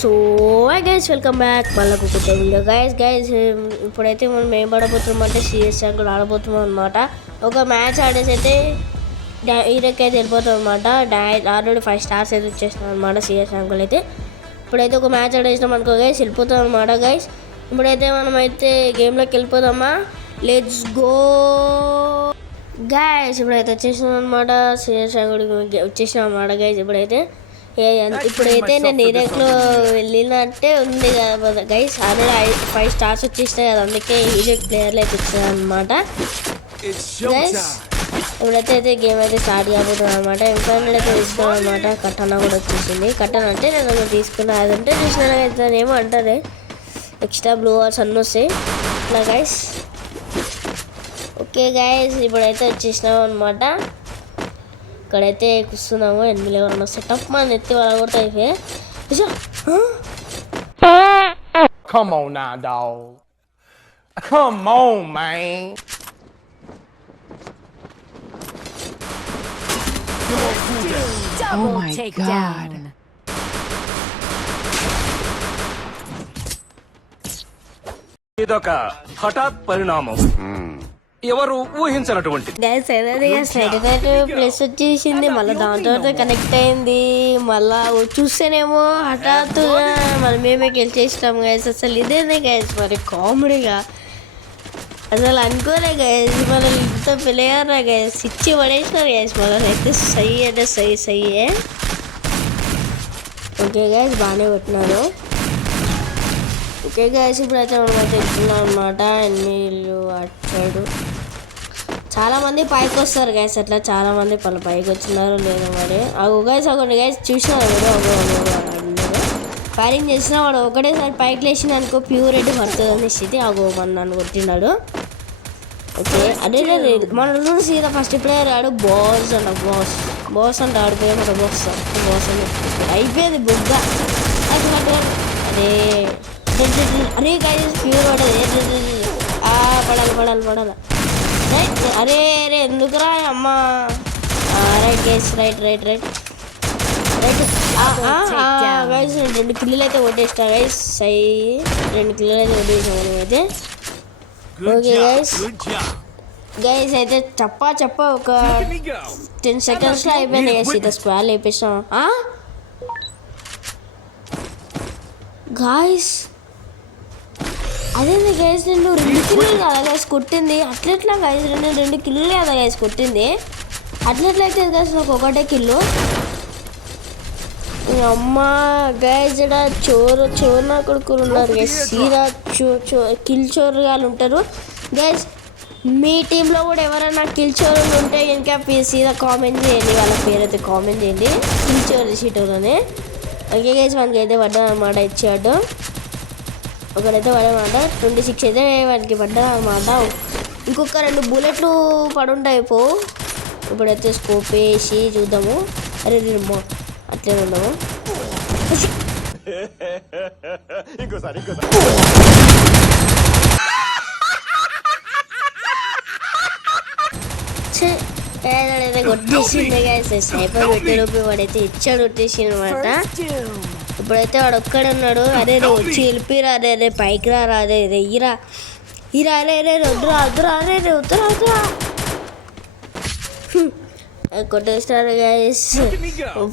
So guys welcome back మళ్ళీ కొత్త video guys ఇప్పుడైతే మనం ఏం పడబోతున్నాం అంటే సిఎస్ ర్యాంకులు ఆడబోతున్నాం అనమాట. ఒక మ్యాచ్ ఆడేసి అయితే హీరోకి అయితే వెళ్ళిపోతాం అనమాట. ఆల్రెడీ 5 స్టార్స్ అయితే వచ్చేసినాం అనమాట సిఎస్ ర్యాంకులు అయితే. ఇప్పుడైతే ఒక మ్యాచ్ ఆడేసినాం అనుకో గైస్ వెళ్ళిపోతాం అనమాట గైస్. ఇప్పుడైతే మనం అయితే గేమ్లోకి వెళ్ళిపోదామా, లెట్స్ గో గైస్. ఇప్పుడైతే వచ్చేసినాం అనమాట సిఎస్ ర్యాంకులకి వచ్చేసినాం అనమాట గైస్. ఇప్పుడైతే నేను హీరోలో వెళ్ళినట్టే ఉంది కదా గైస్. ఆల్రెడీ 5 స్టార్స్ వచ్చేసినాయి కదా, అందుకే హీరో ప్లేయర్లు అయితే వచ్చాయి అనమాట గైస్. ఇప్పుడైతే గేమ్ అయితే స్టార్ట్ కాబోతుంది అనమాట. M500 అయితే తీసుకున్నాను అనమాట. కట్టన కూడా వచ్చేసింది. కట్టన అంటే నేను తీసుకున్నా, అదంటే చూసినా అయితే ఏమో అంటారే ఎక్స్ట్రా బ్లూ హార్స్ అన్నీ వస్తాయి ఇట్లా గైస్. ఓకే గైస్ ఇప్పుడైతే వచ్చేసినాం అనమాట. ఇక్కడైతే కూర్చున్నాము. 8 లెవెల్ సెటప్ మన ఎత్తి వాళ్ళ అయిపోయి. Come on now, dog. Come on, man. Oh my God. ఇదొక హఠాత్ పరిణామం, ఎవరు ఊహించినటువంటి ప్లస్ వచ్చేసింది. మళ్ళీ దాంతో కనెక్ట్ అయింది. మళ్ళా చూస్తేనేమో హఠాత్తుగా మనం మేమే గెలిచేసినాం గైస్. అసలు ఇదేనే గైస్ మరి కామెడీగా అసలు అనుకోలే గైస్. మనం ఇంత పిల్లగారా గైస్, ఇచ్చి పడేసినారు గైస్. మనం అయితే సై అంటే సయ్యే. ఓకే గైస్ బాగానే పెట్టినారు. ఓకే గైస్ ఇప్పుడైతే మనం అయితే ఇస్తున్నాం అనమాట. నీళ్ళు అట్టాడు చాలామంది పైకి వస్తారు గైస్. అట్లా చాలామంది పైకి వచ్చినారు లేదు మరి. గైస్ అక్కడ గైస్ చూసినారు ఫైరింగ్ చేసిన వాడు ఒకటేసారి పైకి లేచిన అనుకో ప్యూర్ రెడ్డి పడుతుంది అనేసి మన నన్ను కొట్టినాడు. ఓకే అదే మన సీదా ఫస్ట్ ప్లేయర్ ఆడు బాస్ అంట. బాస్ అంటే ఆడిపోయా మన బాస్ అని అయిపోయింది బుగ్గ. అదే అరే గైస్ ప్యూర్ పడదు. పడాలి అరే ఎందుకురా అమ్మా. రైట్ గైస్ రైట్ గైస్ 2 కిల్లులు అయితే కొట్టేస్తా గైస్. 2 కిల్లులు అయితే కొట్టేసాను అయితే. ఓకే గైస్ అయితే చెప్ప ఒక 10 సెకండ్స్లో అయిపోయింది గైస్. ఇది స్క్వాడ్ వేపిస్తాం గాయస్. అదేంది గైస్ నేను 2 కిల్లులు కదా గైస్ కొట్టింది. అట్లెట్లా గైస్ 2 కిల్లులు కదా గైస్ కొట్టింది. అట్లెట్లయితే గైస్ నాకు ఒకటే కిల్లు. అమ్మ గైస్ ఇక్కడ చోరు నా కొడుకులు ఉన్నారు గైస్. సీదా కిల్ చోరుగాలు ఉంటారు గైస్. మీ టీంలో కూడా ఎవరైనా కిల్ చోరులు ఉంటే ఇంకా సీదా కామెంట్ చేయండి. వాళ్ళ పేరు అయితే కామెంట్ చేయండి. కిల్ చోరు షీటోలోనే. ఓకే గైస్ మనకి అయితే పడ్డా అనమాట. ఇచ్చాడు ఒకడైతే పడమాట. 26 అయితే వాడికి పడ్డా అనమాట. ఇంకొక 2 బుల్లెట్లు పడుంటాయి ఇప్పుడైతే స్కోప్ వేసి చూద్దాము. అరే అట్లే ఉండము. కొట్టేసింది గైస్. స్నైపర్ పెట్టేలోపు వాడైతే ఇచ్చాడు కొట్టేసింది అనమాట. ఇప్పుడైతే వాడు ఒక్కడే ఉన్నాడు. అరే వచ్చి వెళ్ళిపోయిరా. అరే పైకి రా. అదే ఇరా అరే వద్దురా వద్దురా కొట్టేస్తారు గైస్.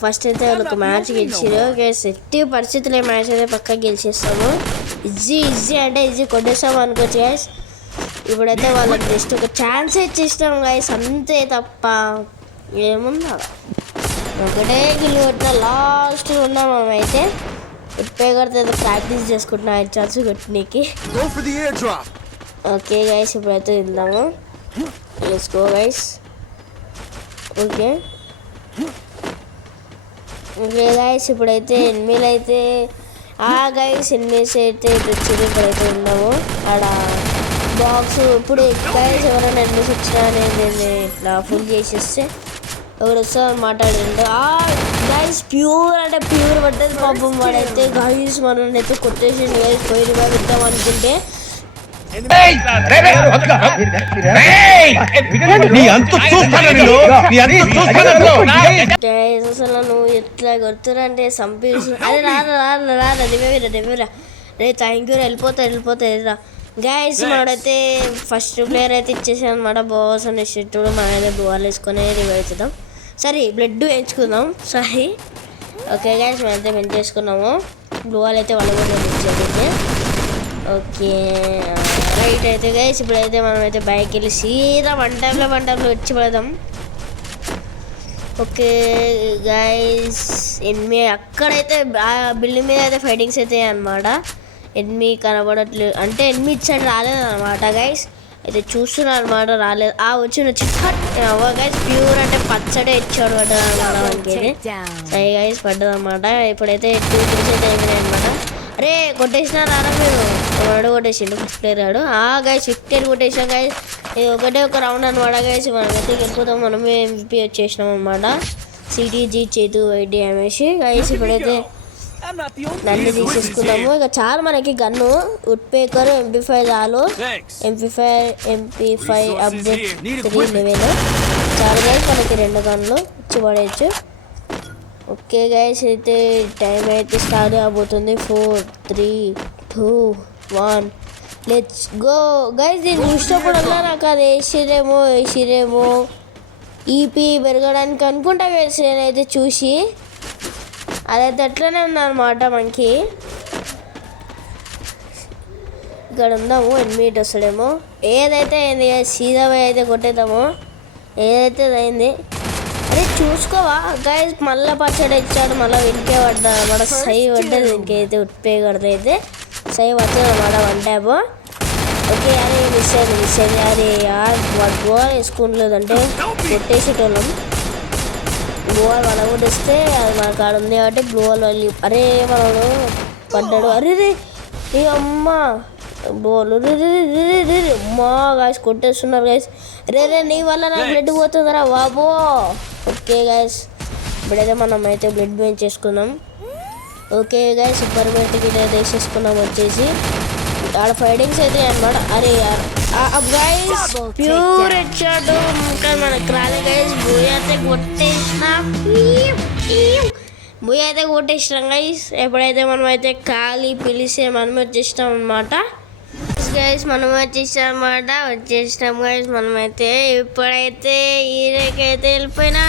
ఫస్ట్ అయితే వాళ్ళు ఒక మ్యాచ్ గెలిచారు గైస్. ఎట్టి పరిస్థితుల్లో మ్యాచ్ అయితే పక్కా గెలిచేస్తాము. ఈజీ అంటే ఈజీ కొట్టేస్తాము అనుకోవచ్చు గైస్. ఇప్పుడైతే వాళ్ళకి జస్ట్ ఒక ఛాన్స్ ఇచ్చేస్తాం గైస్, అంతే తప్ప ఏముందా. ఒకటే కిల్ కొట్టిన లాస్ట్ ఉన్నాం మేమైతే. ఇప్పే కొడితే ప్రాక్టీస్ చేసుకుంటున్నా ఛాన్స్ కొట్టినకి. ఓకే గైస్ ఇప్పుడైతే వెళ్దాము. Let's go guys. Okay guys ఇప్పుడైతే ఎనిమిది అయితే గైస్ ఎనిమిది అయితే వచ్చి ఇప్పుడైతే ఉన్నాము ఆడ బాక్స్. ఇప్పుడు గైస్ ఎవరైనా ఎనిమిది వచ్చినా అనేది ఇట్లా ఫుల్ చేసేస్తే ఒకడు వస్తామని మాట్లాడిండు. గైస్ ప్యూర్ అంటే ప్యూర్ పడ్డది పాపం. వాడైతే గైస్ మనల్ని అయితే కొట్టేసిండు గైస్. పోయి రివైవ్ ఇద్దాం అనుకుంటే గైస్ అసలు నువ్వు ఎట్లా కొడుతురంటే సంపేసి అదే రారా దివ్యరా రే థ్యాంక్ యూ వెళ్ళిపోతా రా గైస్ మనడైతే ఫస్ట్ ప్లేయర్ అయితే ఇచ్చేసాం అనమాట బాస్ అనే షర్ట్ మనమైతే బాల్ వేసుకొని రివైవ్ అవుతుందాం సరే బ్లడ్ వేయించుకుందాం సారీ ఓకే గైస్ మేమైతే విన్ చేసుకున్నాము బ్లూ వాల్ అయితే వాళ్ళ కూడా ఇచ్చేది ఓకే రైట్ అయితే గైస్ ఇప్పుడైతే మనమైతే బైక్ వెళ్ళి సీదా వన్ టైంలో వచ్చి పడదాం ఓకే గైస్ ఎనిమి అక్కడైతే బిల్డింగ్ మీద అయితే ఫైటింగ్స్ అయితే అన్నమాట ఎనిమి కనబడట్లేదు అంటే ఎనిమి ఇచ్చాడు రాలేదన్నమాట గైస్ అయితే చూస్తున్నారు అనమాట రాలేదు వచ్చిన గైస్ ప్యూర్ అంటే పచ్చడే ఇచ్చాడు పడ్డది అనమాట మనకి సరే గైస్ పడ్డది అనమాట ఇప్పుడైతే 2 kills అయితే అయిపోయినాయి అనమాట అరే కొట్టేసినా రారా మీరు వాడు కొట్టేసిండు ఫస్ట్ ప్లేయర్ ఆడు గైస్ 50 కొట్టేసాం గైస్ ఇది ఒకటే ఒక రౌండ్ అనమాట గైస్ మనమైతే వెళ్ళిపోతాం మనమే MVP వచ్చేసినాం అనమాట సిటీజీ చేతు వైడి అనేసి గైస్ ఇప్పుడైతే నన్ను తీసేసుకున్నాము ఇక చాలు మనకి గన్ను వుడ్ పేకర్ MP5 చాలు MP5 అప్డేట్ 3 లెవెల్ చాలు గైస్ మనకి 2 గన్లు ఇచ్చి పడేయచ్చు ఓకే గైస్ అయితే టైం అయితే స్టార్ట్ అవబోతుంది 4 3 2 1 లెట్స్ గో గైస్ దీన్ని చూసినప్పుడల్లా నాకు అది వేసిరేమో ఈపీ పెరగడానికి అనుకుంటా గైస్ నేనైతే చూసి అదైతే అట్లనే ఉందన్నమాట మనకి ఇక్కడ ఉందాము ఎనిమిది వస్తాడేమో ఏదైతే అయింది సీదా అయితే కొట్టేద్దాము ఏదైతే అయింది అరే చూసుకోవా గైస్ మళ్ళీ పచ్చడి ఇచ్చాడు మళ్ళీ వెనకే పడ్డా అన్నమాట సై పడ్డది ఇంకైతే ఉట్పే కడితే సై పడుతుంది అన్నమాట 1 ట్యాప్ ఓకే అరే మిస్ అయింది అరే వాడు గోల్ వేసుకుంటలేదంటే కొట్టేసేటోళ్ళం బ్లూ వాల్ వాళ్ళ కూడా ఇస్తే అది మనకు ఆడ ఉంది కాబట్టి బ్లూ వాల్ వాళ్ళు అరే వాళ్ళు పడ్డాడు అరే రే ఏ అమ్మ బోల్ అమ్మా గాయస్ కొట్టేస్తున్నారు గైస్ రే నీ వల్ల నాకు బ్లడ్ పోతుందిరా బాబో ఓకే గైస్ ఇప్పుడైతే మనం అయితే బ్లడ్ బెంచ్ చేసుకుందాం ఓకే గైస్ సూపర్ మెట్కి వేసేసుకున్నాం వచ్చేసి ఆడ ఫైటింగ్స్ అయితే అనమాట అరే గైస్ ప్యూర్ హెడ్షాట్ ఇంకా మనకు రాలే గైస్ బూయ్ అయితే కొట్టేసినాం గైస్ ఎప్పుడైతే మనం అయితే ఖాళీ పిలిస్తే మనం వచ్చేసినాం అనమాట గైస్ మనం వచ్చేసాం గైస్ మనమైతే ఇప్పుడైతే ఈరేకైతే వెళ్ళిపోయినా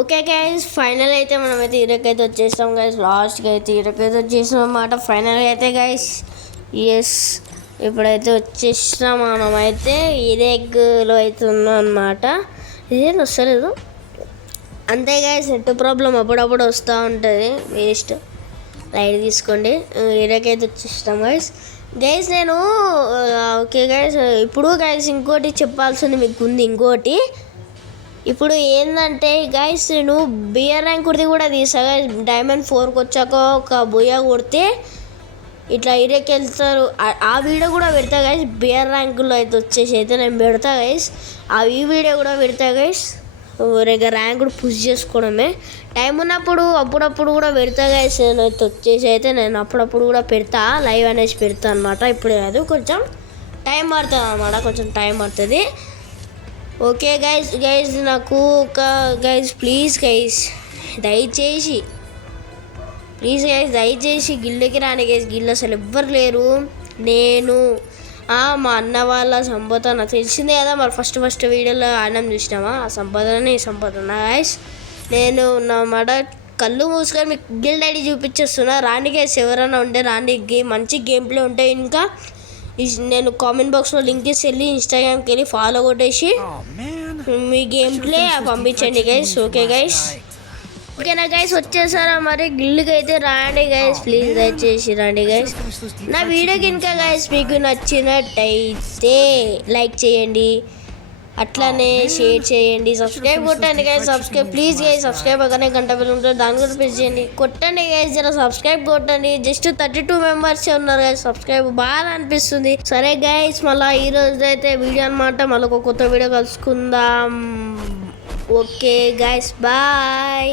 ఓకే గైస్ ఫైనల్ అయితే మనమైతే ఈరకైతే వచ్చేస్తాం గైస్ లాస్ట్కి అయితే ఈరకైతే వచ్చేసాం అన్నమాట ఫైనల్గా అయితే గైస్ ఎస్ ఇప్పుడైతే వచ్చేసినాం మనమైతే ఈరెగ్లో అయితే ఉన్నాం అనమాట ఇదేం వస్తలేదు అంతే గైస్ నెట్ ప్రాబ్లం అప్పుడప్పుడు వస్తూ ఉంటుంది వేస్ట్ లైట్ తీసుకోండి ఈరకైతే వచ్చేసినాం గైస్ నేను ఓకే గైస్ ఇప్పుడు గైస్ ఇంకోటి చెప్పాల్సింది మీకు ఉంది ఇంకోటి ఇప్పుడు ఏంటంటే గైస్ నేను బియర్ ర్యాంక్ కుడితే కూడా తీసా గైస్ డైమండ్ 4కి వచ్చాక ఒక బుయ్య కొడితే ఇట్లా ఇరేకి వెళ్తారు ఆ వీడియో కూడా పెడతా గైస్ బియర్ ర్యాంకులో అయితే వచ్చేసి అయితే నేను పెడతా గైస్ ఈ వీడియో కూడా పెడతా గైస్ ర్యాంక్ కూడా పుష్ చేసుకోవడమే టైం ఉన్నప్పుడు అప్పుడప్పుడు కూడా పెడతా గైస్ నేను అయితే వచ్చేసి అయితే నేను అప్పుడప్పుడు కూడా పెడతా లైవ్ అనేసి పెడతా అనమాట ఇప్పుడు కాదు కొంచెం టైం పడుతుంది అన్నమాట కొంచెం టైం పడుతుంది ఓకే గైస్ నాకు ఒక గైస్ ప్లీజ్ గైస్ దయచేసి గిల్లుకి రాని గైస్ గిల్లు అసలు ఎవ్వరు లేరు నేను మా అన్న వాళ్ళ సంపాదన నాకు తెలిసిందే కదా మరి ఫస్ట్ వీడియోలో ఆడినాం చూసినామా ఆ సంపాదన గైస్ నేను నా మాట కళ్ళు మూసుకొని మీకు గిల్డ్ ఐడి చూపించేస్తున్నా రాండి గైస్ ఎవరైనా ఉంటే రాండి మంచి గేమ్ ప్లే ఉంటాయి ఇంకా నేను కామెంట్ బాక్స్లో లింక్ ఇచ్చి వెళ్ళి ఇన్స్టాగ్రామ్కి వెళ్ళి ఫాలో కొట్టేసి మీ గేమ్ ప్లే పంపించండి గైస్ ఓకే గైస్ ఓకేనా గైస్ వచ్చేసారా మరి గిల్లుకి అయితే రాండి గైస్ ప్లీజ్ దయచేసి రండి గైస్ నా వీడియోకి ఇంకా గైస్ మీకు నచ్చినట్టయితే లైక్ చేయండి అట్లానే షేర్ చేయండి, సబ్స్క్రైబ్ కొట్టండి guys. Subscribe please guys, subscribe అవ్వగానే గంట బిల్ ఉంటుంది, దాన్ని కూడా ప్రెస్ చేయండి. కొట్టండి గైస్, జర సబ్స్క్రైబ్ కొట్టండి. జస్ట్ 32 మెంబర్స్ ఉన్నారు గైస్. సబ్స్క్రైబ్ బాగా అనిపిస్తుంది. సరే గైస్, మళ్ళీ ఈ రోజు అయితే వీడియో అనమాట. మళ్ళీ ఒక కొత్త వీడియో కలుసుకుందాం. Okay guys, bye.